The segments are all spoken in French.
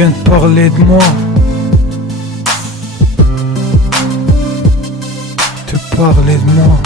viens de parler de moi. Te parler de moi.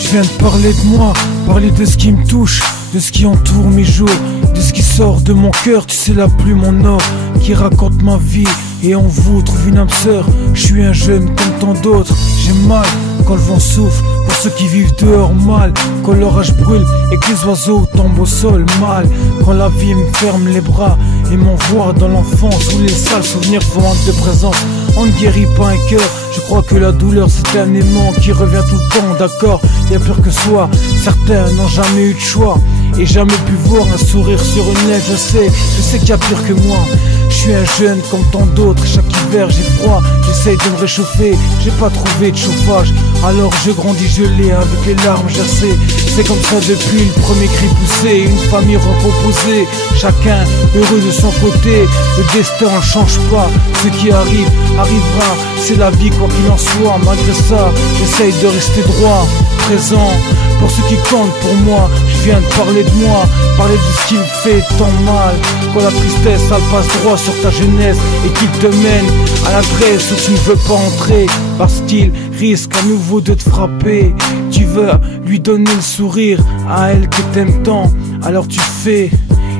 Je viens de parler de moi, parler de ce qui me touche, de ce qui entoure mes jours, de ce qui sort de mon cœur. Tu sais la plume en or qui raconte ma vie et en vous trouve une âme sœur. Je suis un jeune comme tant d'autres, j'ai mal quand le vent souffle. Pour ceux qui vivent dehors mal, quand l'orage brûle et que les oiseaux tombent au sol mal. Quand la vie me ferme les bras et m'envoie dans l'enfance où les sales souvenirs font de présence. On ne guérit pas un cœur, je crois que la douleur c'est un aimant qui revient tout le temps, d'accord. Y'a pire que soi, certains n'ont jamais eu de choix et jamais pu voir un sourire sur une lèvre. Je sais qu'il y a pire que moi. Je suis un jeune comme tant d'autres, chaque hiver j'ai froid, j'essaye de me réchauffer, j'ai pas trouvé de chauffage. Alors je grandis gelé avec les larmes gercées. C'est comme ça depuis le premier cri poussé, une famille recomposée, chacun heureux de son côté. Le destin ne change pas, ce qui arrive, arrivera, c'est la vie quoi qu'il en soit. Malgré ça, j'essaye de rester droit, présent, pour ceux qui comptent pour moi. Je viens de parler de moi, parler de ce qui me fait tant mal. Quand la tristesse elle passe droit sur ta jeunesse et qu'il te mène à l'adresse où tu ne veux pas entrer, parce qu'il risque à nouveau de te frapper. Tu veux lui donner le sourire à elle que t'aimes tant, alors tu fais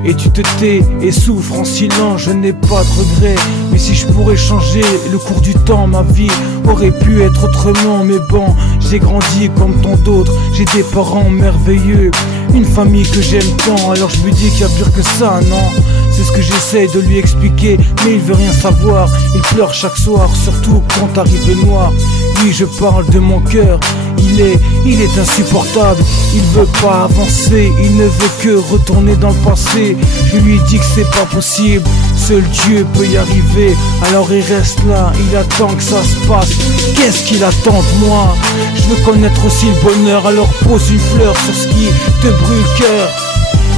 et tu te tais et souffres en silence. Je n'ai pas de regrets, mais si je pourrais changer le cours du temps, ma vie aurait pu être autrement. Mais bon, j'ai grandi comme tant d'autres, j'ai des parents merveilleux, une famille que j'aime tant. Alors je me dis qu'il y a pire que ça, non? C'est ce que j'essaye de lui expliquer, mais il veut rien savoir. Il pleure chaque soir, surtout quand arrive le noir. Lui, je parle de mon cœur, il est insupportable. Il veut pas avancer, il ne veut que retourner dans le passé. Je lui dis que c'est pas possible, seul Dieu peut y arriver. Alors il reste là, il attend que ça se passe. Qu'est-ce qu'il attend de moi? Je veux connaître aussi le bonheur, alors pose une fleur sur ce qui te brûle le cœur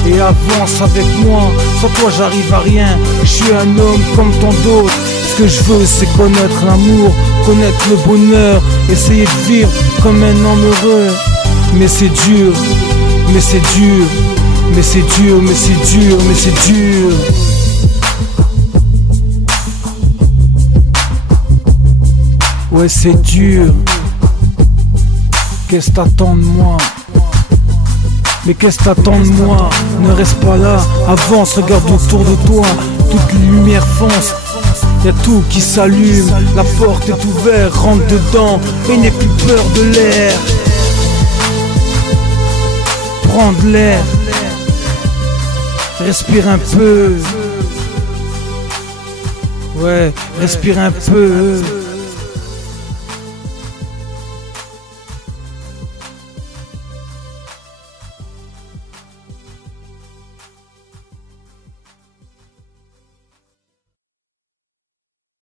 et avance avec moi. Sans toi j'arrive à rien, je suis un homme comme tant d'autres. Ce que je veux c'est connaître l'amour, connaître le bonheur, essayer de vivre comme un homme heureux. Mais c'est dur, mais c'est dur, mais c'est dur, mais c'est dur, mais c'est dur. Ouais c'est dur. Qu'est-ce que t'attends de moi? Mais qu'est-ce que t'attends de moi? Ne reste pas là, avance, regarde autour de toi. Toute lumière fonce, y'a tout qui s'allume. La porte est ouverte, rentre dedans et n'aie plus peur de l'air. Prends de l'air, respire un peu. Ouais, respire un peu.